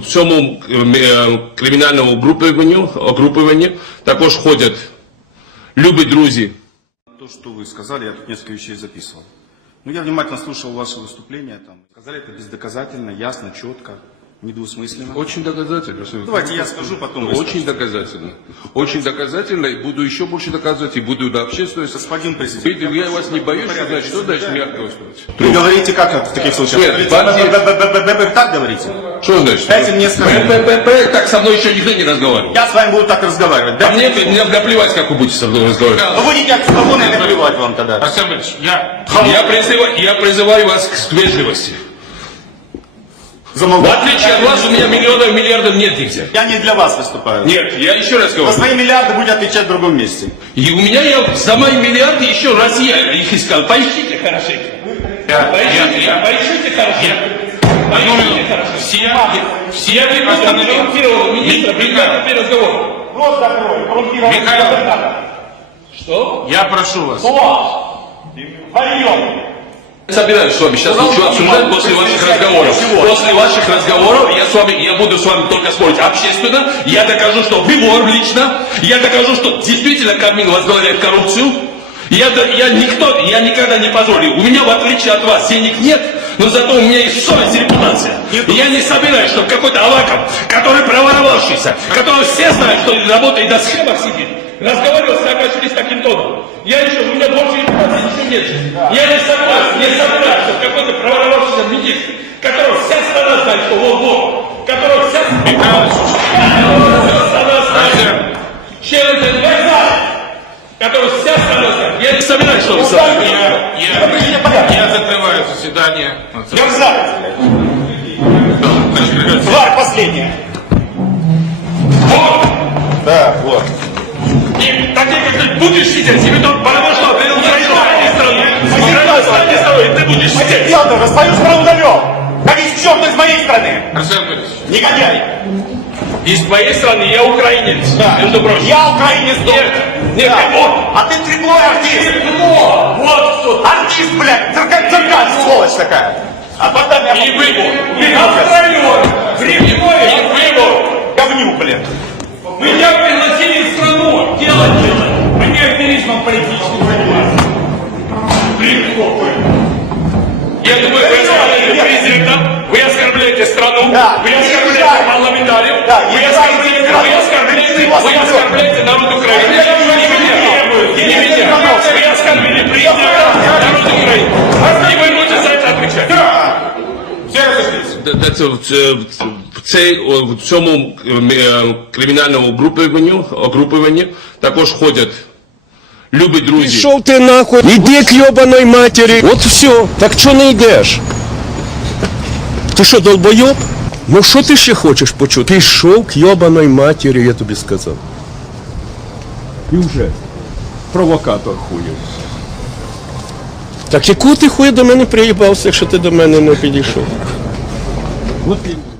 В цьому кримінальному угрупуванні також ходять любі друзі. То, что вы сказали, я тут несколько вещей записывал. Ну, я внимательно слушал ваше выступление. Там. Сказали это бездоказательно, ясно, четко, недвусмысленно. Очень доказательно. Давайте я скажу, потом вы Очень доказательно. Очень доказательно, и буду еще больше доказывать, и буду на общественность. Господин президент. Я вас не боюсь, что значит мягко выступать. Вы говорите как в таких случаях? Вы так говорите? Что значит? Дайте мне сказать. Так со мной еще никто не разговаривал. Я с вами буду так разговаривать. А мне наплевать, как вы будете со мной разговаривать. Вы будете от кого наплевать вам тогда? Александр Ильич, я призываю вас к вежливости. В отличие от вас, у меня миллиардов нет нигде. Я не для вас выступаю. Нет, я еще раз говорю. За свои миллиарды будете отвечать в другом месте. И у меня за мои миллиарды еще Россия их искал. Поищите хорошенько. Поищите хорошенько. Все коррумпированного министра при разговоре. Рот закрой, коррумпированный министр. Что? Я прошу вас. Вдвоем. Я собираюсь с вами сейчас ничего обсуждать после ваших разговоров. После ваших разговоров я буду с вами только спорить общественно. Я докажу, что вы вор лично. Я докажу, что действительно Кабмин возглавляет коррупцию. Я никогда не позволю. У меня, в отличие от вас, денег нет, но зато у меня есть совесть и репутация. И я не собираюсь, чтобы какой-то Аваков, который проворовавшийся, который все знают, что работает на схемах сидит, разговаривал с Саакашвили таким тоном. У меня больше репутации ничего нет. Я не собираюсь, чтобы какой-то проворовавшийся министр, которого вся страна знает, что вор, которого вся страна знает, который вся страна знает. Я не собираюсь, чтобы Я закрываю заседание. Тварь последняя. Вот! Да, вот. И такие, как ты будешь сидеть, тебе тут потому что ты украинской страны, и ты будешь сидеть. Я тоже свою страну довел. Как из черта из моей страны. Александр Борисович, Негодяй. Из твоей страны я украинец, между прочим. Я украинец. Нет, Да. вот. А ты треплой артист. Вот кто. Артист, блядь. Циркач, сволочь такая. А потом я... И выбор. И выбор. Говнюк, блин. Меня пригласили в страну делать это. А не активизмом политическим заниматься. Я думаю, вы оскорбляете президента, вы оскорбляете страну, Да. вы оскорбляете парламентариев, Да. вы оскорбляете народ Украины. Не меня. Вы оскорбили президента, народ Украины. И вы будете за это отвечать. В цьому кримінальному угрупуванні також ходять любі друзі. Пішов ти нахуй, іди к йобаної матері. От все, так чого не йдеш? Ти що, долбойоб? Ну що ти ще хочеш почути? Пішов к йобаної матері, я тобі сказав. І вже. Провокатор хуєв. Так яку ти хуй до мене приїбався, якщо ти до мене не підійшов? От і...